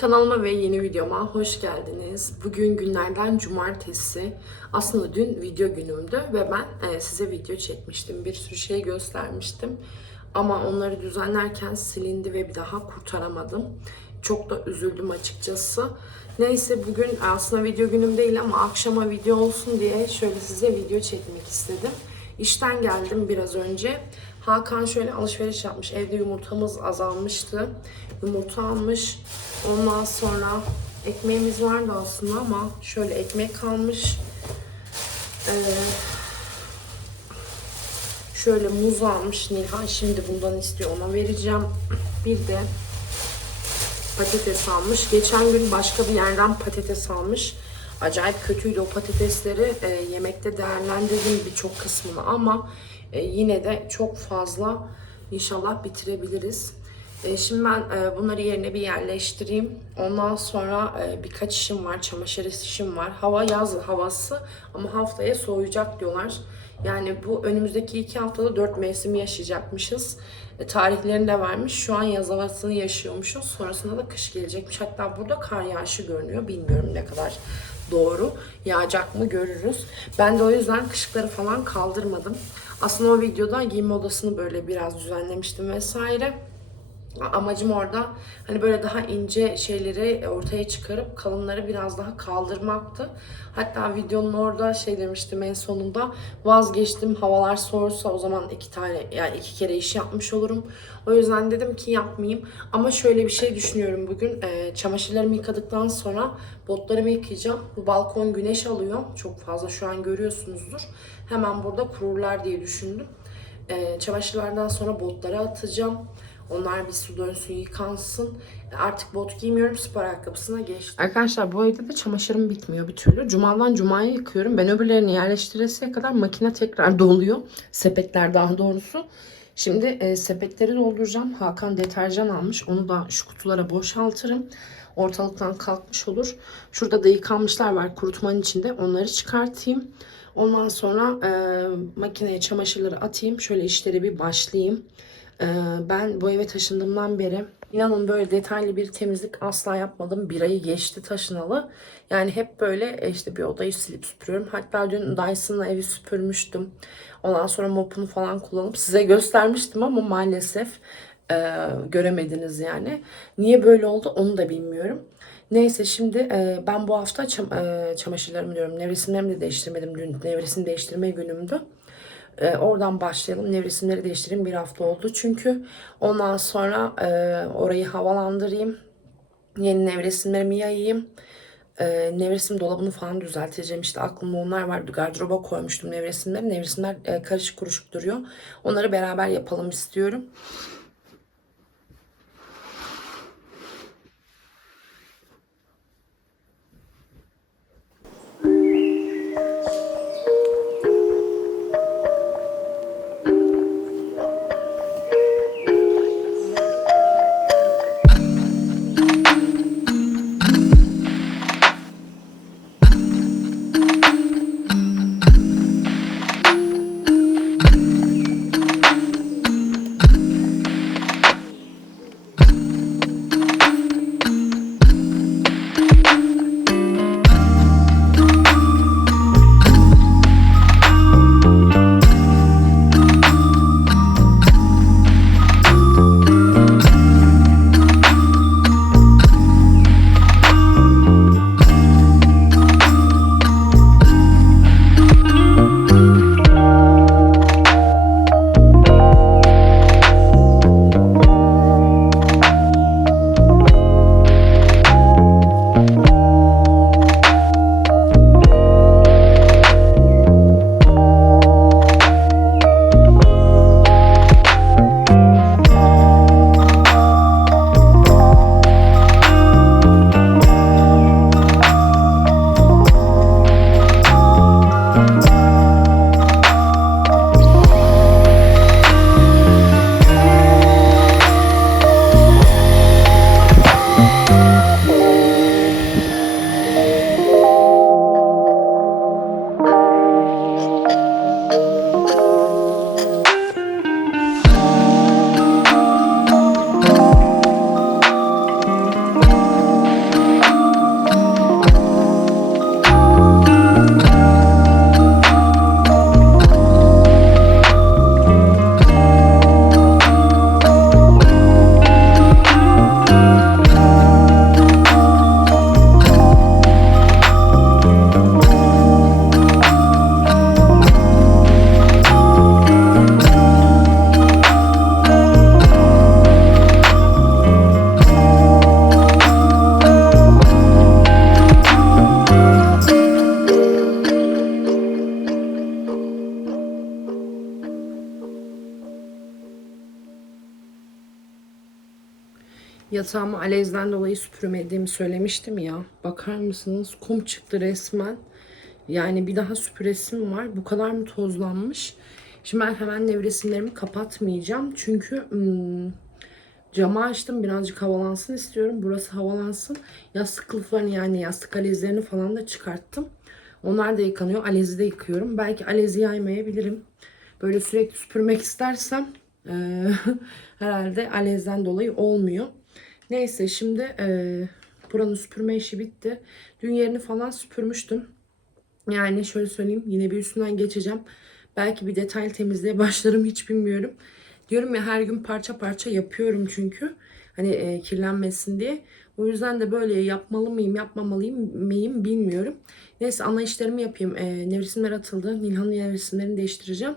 Kanalıma ve yeni videoma hoş geldiniz. Bugün günlerden cumartesi. Aslında dün video günümdü ve ben e, size video çekmiştim. Bir sürü şey göstermiştim. Ama onları düzenlerken silindi ve bir daha kurtaramadım. Çok da üzüldüm açıkçası. Neyse bugün aslında video günüm değil ama akşama video olsun diye şöyle size video çekmek istedim. İşten geldim biraz önce. Hakan şöyle alışveriş yapmış. Evde yumurtamız azalmıştı. Yumurta almış. Ondan sonra ekmeğimiz vardı aslında ama şöyle ekmek kalmış. Ee, şöyle muz almış Nilhan. Şimdi bundan istiyor. Ona vereceğim. Bir de patates almış. Geçen gün başka bir yerden patates almış. Acayip kötüydü o patatesleri. E, yemekte değerlendirdim birçok kısmını ama e, yine de çok fazla inşallah bitirebiliriz. E, şimdi ben e, bunları yerine bir yerleştireyim. Ondan sonra e, birkaç işim var, çamaşır işim var. Hava yaz havası ama haftaya soğuyacak diyorlar. Yani bu önümüzdeki iki haftada dört mevsimi yaşayacakmışız. E, tarihlerini de vermiş. Şu an yaz havasını yaşıyormuşuz. Sonrasında da kış gelecekmiş. Hatta burada kar yağışı görünüyor. Bilmiyorum ne kadar doğru. Yağacak mı görürüz. Ben de o yüzden kışıkları falan kaldırmadım. Aslında o videoda giyinme odasını böyle biraz düzenlemiştim vesaire. Amacım orada hani böyle daha ince şeyleri ortaya çıkarıp kalınları biraz daha kaldırmaktı. Hatta videonun orada şey demiştim en sonunda vazgeçtim havalar soğursa o zaman iki tane yani iki kere iş yapmış olurum. O yüzden dedim ki yapmayayım. Ama şöyle bir şey düşünüyorum bugün. E, çamaşırlarımı yıkadıktan sonra botlarımı yıkayacağım. Bu balkon güneş alıyor. Çok fazla şu an görüyorsunuzdur. Hemen burada kururlar diye düşündüm. E, çamaşırlardan sonra botlara atacağım. Onlar bir su dönsün, yıkansın. Artık bot giymiyorum, spor ayakkabısına geçtim. Arkadaşlar bu evde de çamaşırım bitmiyor bir türlü. Cumadan cumaya yıkıyorum. Ben öbürlerini yerleştiresiye kadar makine tekrar doluyor. Sepetler daha doğrusu. Şimdi e, sepetleri dolduracağım. Hakan deterjan almış. Onu da şu kutulara boşaltırım. Ortalıktan kalkmış olur. Şurada da yıkanmışlar var kurutmanın içinde. Onları çıkartayım. Ondan sonra e, makineye çamaşırları atayım. Şöyle işlere bir başlayayım. Ee, ben bu eve taşındığımdan beri inanın böyle detaylı bir temizlik asla yapmadım. Bir ayı geçti taşınalı. Yani hep böyle e, işte bir odayı silip süpürüyorum. Hatta dün Dyson'la evi süpürmüştüm. Ondan sonra mopunu falan kullanıp size göstermiştim ama maalesef e, göremediniz yani. Niye böyle oldu onu da bilmiyorum. Neyse şimdi e, ben bu hafta çam, e, çamaşırlarımı diyorum. Nevresimlerimi de değiştirmedim. Dün nevresim değiştirme günümdü. E, oradan başlayalım. Nevresimleri değiştireyim. Bir hafta oldu çünkü. Ondan sonra e, orayı havalandırayım. Yeni nevresimlerimi yayayım. E, nevresim dolabını falan düzelteceğim. İşte aklımda onlar vardı. Gardıroba koymuştum nevresimleri. Nevresimler e, karışık kuruşuk duruyor. Onları beraber yapalım istiyorum. Yatağımı alezden dolayı süpürmediğimi söylemiştim ya. Bakar mısınız? Kum çıktı resmen. Yani bir daha süpüresim var. Bu kadar mı tozlanmış? Şimdi ben hemen nevresimlerimi kapatmayacağım. Çünkü hmm, camı açtım. Birazcık havalansın istiyorum. Burası havalansın. Yastık kılıflarını yani yastık alezlerini falan da çıkarttım. Onlar da yıkanıyor. Alezi de yıkıyorum. Belki alezi yaymayabilirim. Böyle sürekli süpürmek istersem eee, herhalde alezden dolayı olmuyor. Neyse şimdi eee buranın süpürme işi bitti. Dün yerini falan süpürmüştüm. Yani şöyle söyleyeyim yine bir üstünden geçeceğim. Belki bir detaylı temizliğe başlarım hiç bilmiyorum. Diyorum ya her gün parça parça yapıyorum çünkü. Hani e, kirlenmesin diye. O yüzden de böyle yapmalı mıyım yapmamalıyım mıyım bilmiyorum. Neyse ana işlerimi yapayım. E, nevresimler atıldı. Nilhan'ın nevresimlerini değiştireceğim.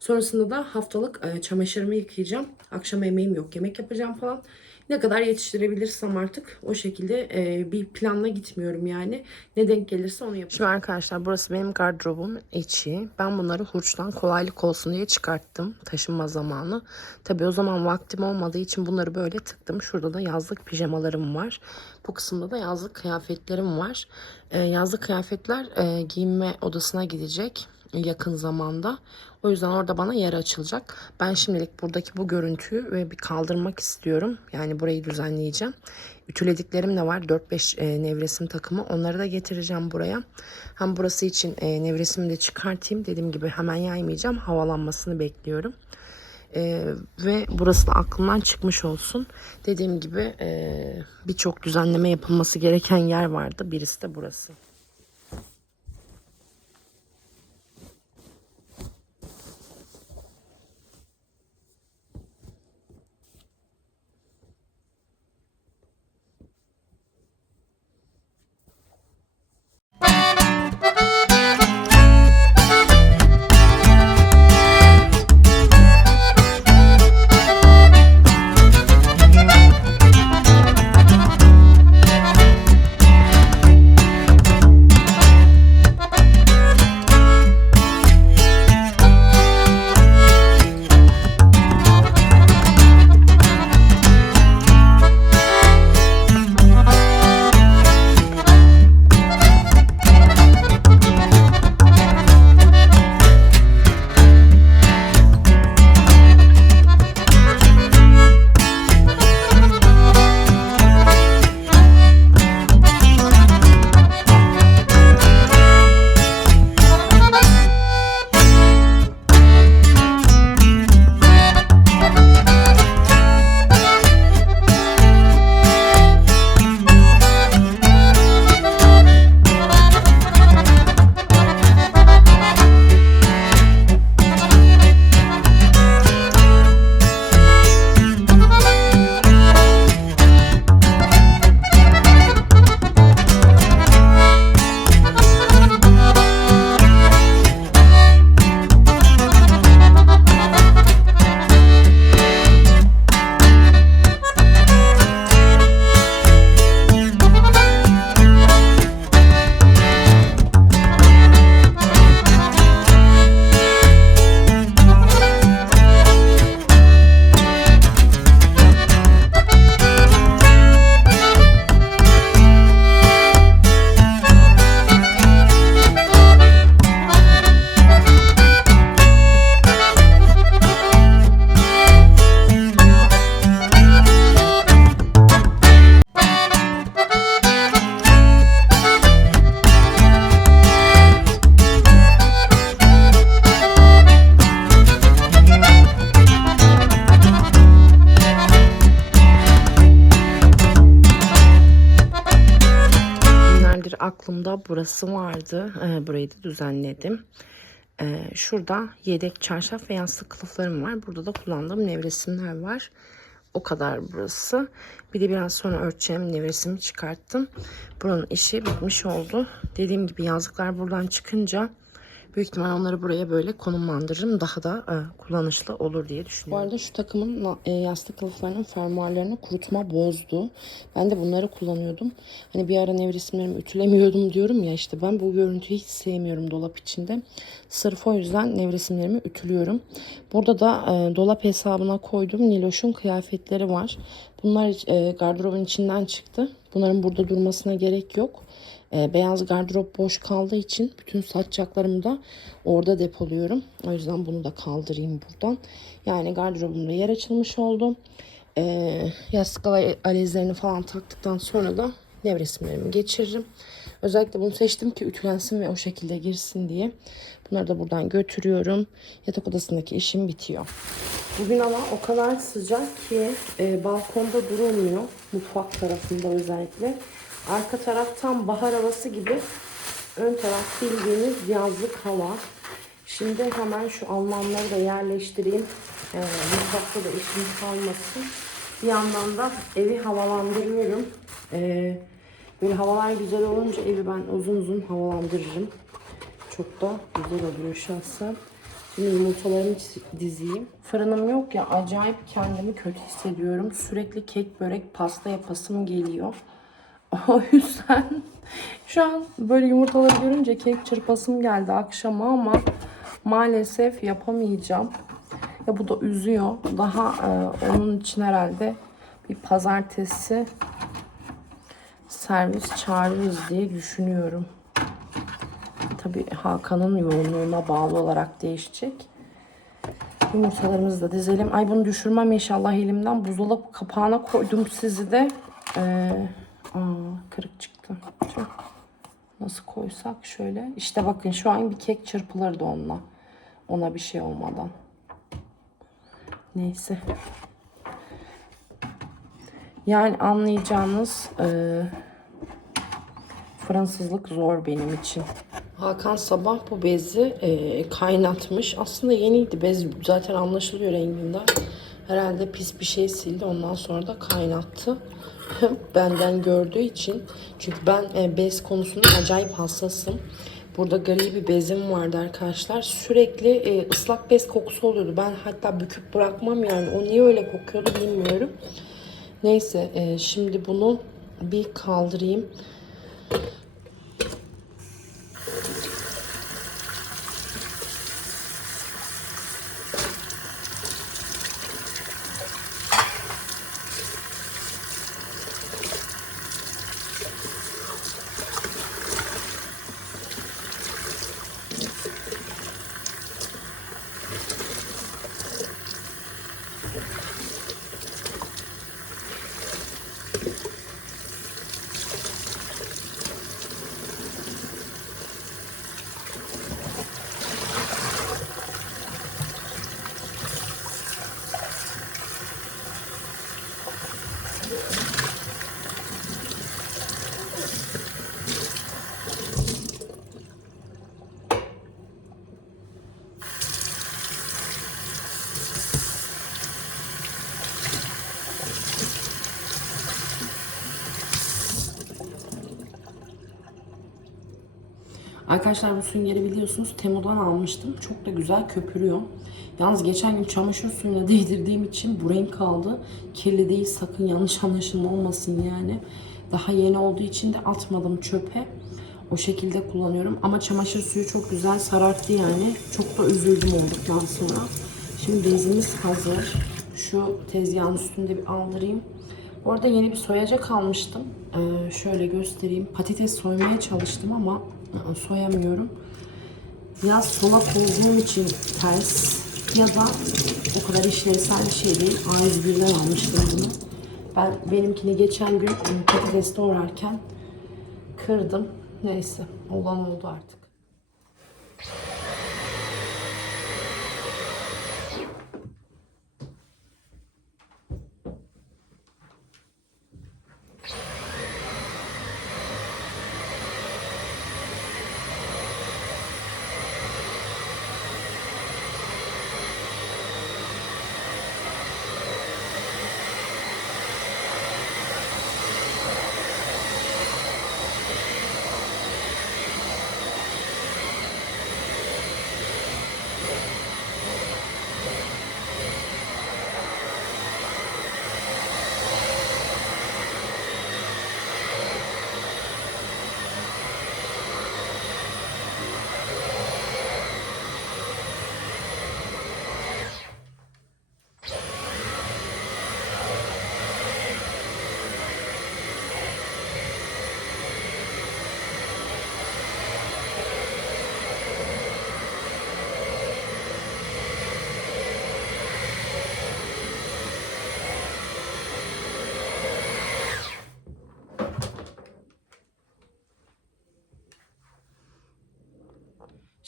Sonrasında da haftalık e, çamaşırımı yıkayacağım. Akşam yemeğim yok. Yemek yapacağım falan. Ne kadar yetiştirebilirsem artık o şekilde e, bir planla gitmiyorum yani. Ne denk gelirse onu yapacağım. Şimdi arkadaşlar burası benim gardırobum içi. Ben bunları hurçtan kolaylık olsun diye çıkarttım taşınma zamanı. Tabii o zaman vaktim olmadığı için bunları böyle tıktım. Şurada da yazlık pijamalarım var. Bu kısımda da yazlık kıyafetlerim var. E, yazlık kıyafetler e, giyinme odasına gidecek yakın zamanda. O yüzden orada bana yer açılacak. Ben şimdilik buradaki bu görüntüyü ve bir kaldırmak istiyorum. Yani burayı düzenleyeceğim. Ütülediklerim de var. 4-5 e, nevresim takımı. Onları da getireceğim buraya. Hem burası için e, nevresimi de çıkartayım. Dediğim gibi hemen yaymayacağım. Havalanmasını bekliyorum. E, ve burası da aklımdan çıkmış olsun. Dediğim gibi e, birçok düzenleme yapılması gereken yer vardı. Birisi de burası. Vardı. Ee, burayı da düzenledim. Ee, şurada yedek çarşaf ve yastık kılıflarım var. Burada da kullandığım nevresimler var. O kadar burası. Bir de biraz sonra örteceğim nevresimi çıkarttım. Buranın işi bitmiş oldu. Dediğim gibi yazlıklar buradan çıkınca Büyük ihtimal onları buraya böyle konumlandırırım. Daha da e, kullanışlı olur diye düşünüyorum. Bu arada şu takımın e, yastık kılıflarının fermuarlarını kurutma bozdu. Ben de bunları kullanıyordum. Hani bir ara nevresimlerimi ütülemiyordum diyorum ya işte ben bu görüntüyü hiç sevmiyorum dolap içinde. Sırf o yüzden nevresimlerimi ütülüyorum. Burada da e, dolap hesabına koyduğum Niloş'un kıyafetleri var. Bunlar e, gardırobun içinden çıktı. Bunların burada durmasına gerek yok. E, beyaz gardırop boş kaldığı için bütün saçacaklarımı da orada depoluyorum. O yüzden bunu da kaldırayım buradan. Yani gardırobumda yer açılmış oldu. E, yastık ale- alezlerini falan taktıktan sonra da nevresimlerimi geçiririm. Özellikle bunu seçtim ki ütülensin ve o şekilde girsin diye. Bunları da buradan götürüyorum. Yatak odasındaki işim bitiyor. Bugün ama o kadar sıcak ki e, balkonda durulmuyor. Mutfak tarafında özellikle. Arka taraf tam bahar havası gibi. Ön taraf bildiğiniz yazlık hava. Şimdi hemen şu Almanları da yerleştireyim. Ee, mutfakta da işim kalmasın. Bir yandan da evi havalandırıyorum. Ee, böyle havalar güzel olunca evi ben uzun uzun havalandırırım. Çok da güzel oluyor şahsen. Şimdi yumurtalarımı dizeyim. Fırınım yok ya acayip kendimi kötü hissediyorum. Sürekli kek, börek, pasta yapasım geliyor. O yüzden şu an böyle yumurtaları görünce kek çırpasım geldi akşama ama maalesef yapamayacağım. Ya bu da üzüyor. Daha e, onun için herhalde bir pazartesi servis çağırırız diye düşünüyorum. Tabii Hakan'ın yoğunluğuna bağlı olarak değişecek. Yumurtalarımızı da dizelim. Ay bunu düşürmem inşallah elimden. Buzdolabı kapağına koydum sizi de. Ee, aa, kırık çıktı. Tüh. Nasıl koysak şöyle. İşte bakın şu an bir kek çırpılırdı onunla. Ona bir şey olmadan. Neyse. Yani anlayacağınız e, Fransızlık zor benim için. Hakan sabah bu bezi e, kaynatmış. Aslında yeniydi bez zaten anlaşılıyor renginden. Herhalde pis bir şey sildi ondan sonra da kaynattı. Benden gördüğü için. Çünkü ben e, bez konusunda acayip hassasım. Burada gri bir bezim vardı arkadaşlar. Sürekli e, ıslak bez kokusu oluyordu. Ben hatta büküp bırakmam yani. O niye öyle kokuyordu bilmiyorum. Neyse e, şimdi bunu bir kaldırayım. Arkadaşlar bu süngeri biliyorsunuz Temu'dan almıştım. Çok da güzel köpürüyor. Yalnız geçen gün çamaşır suyuna değdirdiğim için bu renk kaldı. Kirli değil sakın yanlış anlaşılma olmasın yani. Daha yeni olduğu için de atmadım çöpe. O şekilde kullanıyorum. Ama çamaşır suyu çok güzel sararttı yani. Çok da üzüldüm olduktan sonra. Şimdi bezimiz hazır. Şu tezgahın üstünde bir aldırayım. Bu arada yeni bir soyacak almıştım. Ee, şöyle göstereyim. Patates soymaya çalıştım ama soyamıyorum. Biraz solak olduğum için ters ya da o kadar işlevsel bir şey değil. A101'den almıştım bunu. Ben benimkini geçen gün ı, patates doğrarken kırdım. Neyse olan oldu artık.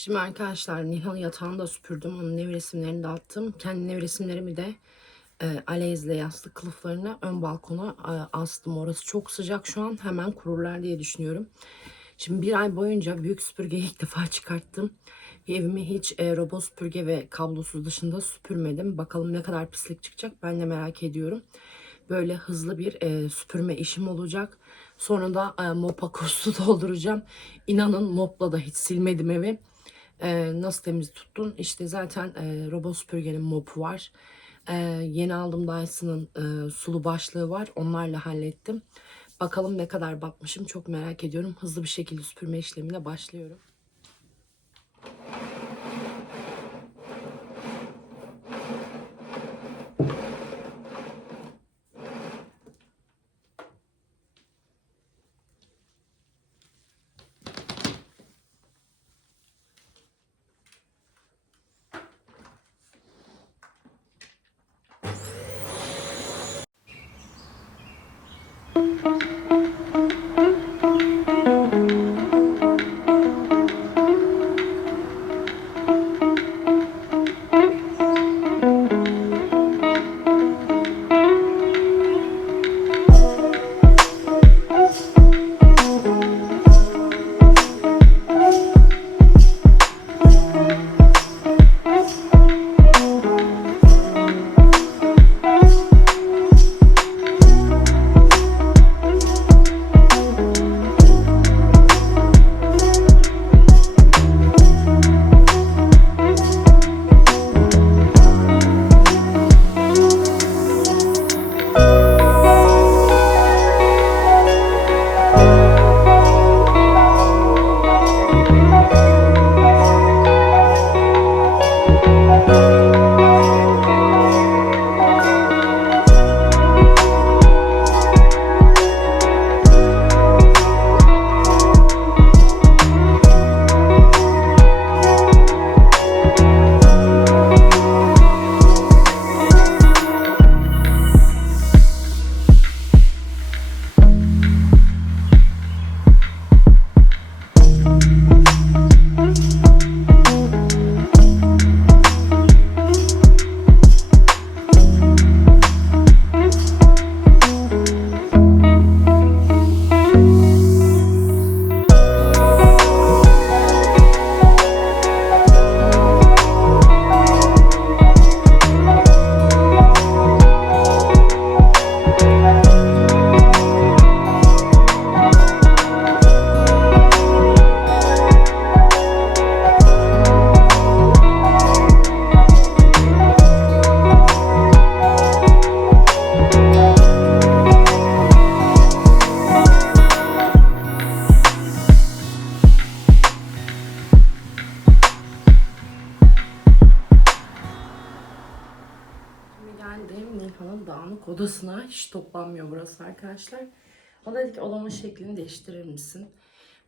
Şimdi arkadaşlar Nihal yatağını da süpürdüm. Onun nevresimlerini de attım. Kendi nevresimlerimi de e, aleyhizle yastık kılıflarını ön balkona e, astım. Orası çok sıcak şu an. Hemen kururlar diye düşünüyorum. Şimdi bir ay boyunca büyük süpürgeyi ilk defa çıkarttım. Evimi hiç e, robot süpürge ve kablosuz dışında süpürmedim. Bakalım ne kadar pislik çıkacak ben de merak ediyorum. Böyle hızlı bir e, süpürme işim olacak. Sonra da e, mopa kustu dolduracağım. İnanın mopla da hiç silmedim evi. E, nasıl temiz tuttun? İşte zaten e, robot süpürgenin mopu var. E, yeni aldım Dyson'ın e, sulu başlığı var. Onlarla hallettim. Bakalım ne kadar batmışım çok merak ediyorum. Hızlı bir şekilde süpürme işlemine başlıyorum. Hiç toplanmıyor burası arkadaşlar. O da dedi ki odanın şeklini değiştirir misin?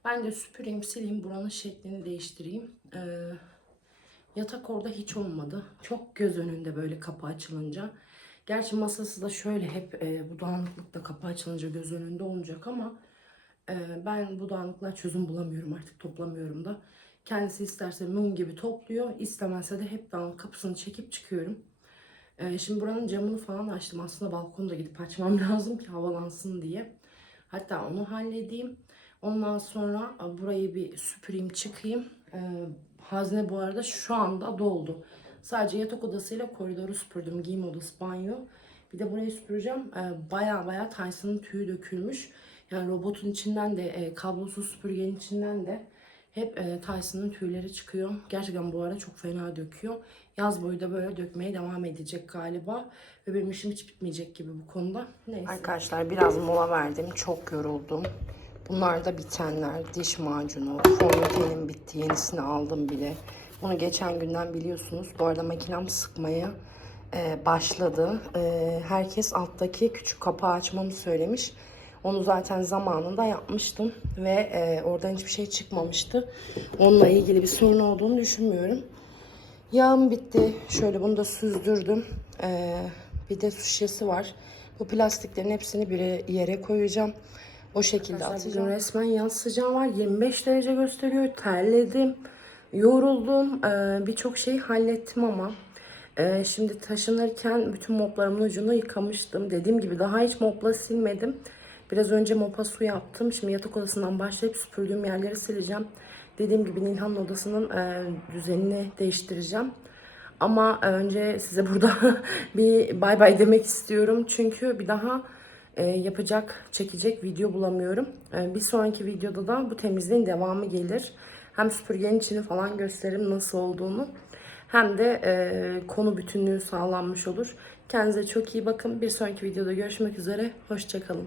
Ben de süpüreyim, sileyim, buranın şeklini değiştireyim. Ee, yatak orada hiç olmadı. Çok göz önünde böyle kapı açılınca. Gerçi masası da şöyle hep e, bu dağınıklıkta kapı açılınca göz önünde olacak ama e, ben bu dağınıklığa çözüm bulamıyorum artık toplamıyorum da. Kendisi isterse mum gibi topluyor, istemezse de hep dağınık kapısını çekip çıkıyorum. Ee, şimdi buranın camını falan açtım. Aslında balkonda gidip açmam lazım ki havalansın diye. Hatta onu halledeyim. Ondan sonra burayı bir süpüreyim çıkayım. Ee, hazne bu arada şu anda doldu. Sadece yatak odasıyla koridoru süpürdüm. Giyim odası, banyo. Bir de burayı süpüreceğim. Ee, baya baya Tyson'ın tüyü dökülmüş. Yani robotun içinden de, e, kablosuz süpürgenin içinden de hep e, Tyson'ın tüyleri çıkıyor. Gerçekten bu ara çok fena döküyor. Yaz boyu da böyle dökmeye devam edecek galiba. Ve benim işim hiç bitmeyecek gibi bu konuda. Neyse. Arkadaşlar biraz mola verdim. Çok yoruldum. Bunlar da bitenler. Diş macunu. Fondötenim bitti. Yenisini aldım bile. Bunu geçen günden biliyorsunuz. Bu arada makinem sıkmaya e, başladı. E, herkes alttaki küçük kapağı açmamı söylemiş. Onu zaten zamanında yapmıştım ve e, oradan hiçbir şey çıkmamıştı. Onunla ilgili bir sorun olduğunu düşünmüyorum. Yağım bitti. Şöyle bunu da süzdürdüm. E, bir de su şişesi var. Bu plastiklerin hepsini bir yere koyacağım. O şekilde atacağım. Resmen yaz sıcağı var. 25 derece gösteriyor. Terledim. Yoruldum. Ee, Birçok şeyi hallettim ama e, şimdi taşınırken bütün moplarımın ucunu yıkamıştım. Dediğim gibi daha hiç mopla silmedim. Biraz önce mopa su yaptım. Şimdi yatak odasından başlayıp süpürdüğüm yerleri sileceğim. Dediğim gibi Nilhan'ın odasının e, düzenini değiştireceğim. Ama önce size burada bir bay bay demek istiyorum. Çünkü bir daha e, yapacak, çekecek video bulamıyorum. E, bir sonraki videoda da bu temizliğin devamı gelir. Hem süpürgenin içini falan gösteririm nasıl olduğunu. Hem de e, konu bütünlüğü sağlanmış olur. Kendinize çok iyi bakın. Bir sonraki videoda görüşmek üzere. Hoşçakalın.